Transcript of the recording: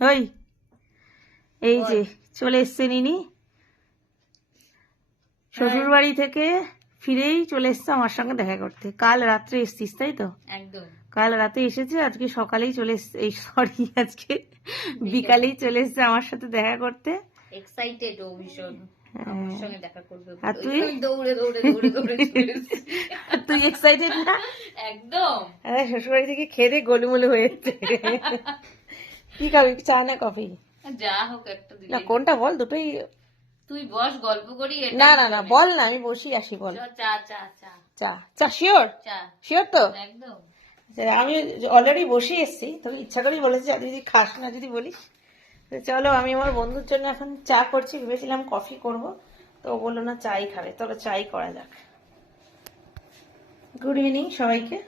ওই এই যে চলে এসছে নিনি শ্বশুর বাড়ি থেকে ফিরেই চলে এসছে আমার সঙ্গে দেখা করতে। কাল রাত্রে এসছিস তাই তো? একদম কাল রাতে এসেছে, আজকে সকালেই চলে এসছে, এই সরি আজকে বিকালেই চলে এসছে আমার সাথে দেখা করতে। এক্সাইটেড ও ভীষণ আমার সঙ্গে দেখা করবে। আর তুই? আমি দৌড়ে দৌড়ে দৌড়ে দৌড়ে চলে এসেছি। তুই এক্সাইটেড না? একদম। আরে শ্বশুরবাড়ি থেকে খেয়ে গোলুমুলু হয়ে যাচ্ছে। কি খাবি, চা না কফি? যা হোক একটা দিলে। না কোনটা বল, দুটোই। তুই বস, গল্প করি। এটা না না না বল না, আমি বসি আসি, বল। চা চা চা চা চা শিওর? চা শিওর তো? একদম। আমি অলরেডি বসে এসেছি, তবে ইচ্ছা করেই বলেছি আর যদি খাস না যদি বলিস। তো চলো, আমি আমার বন্ধুর জন্য এখন চা করছি, ভেবেছিলাম কফি করব, তো ও বললো না চাই খাবে, তবে চাই করা যাক। গুড ইভিনিং সবাইকে।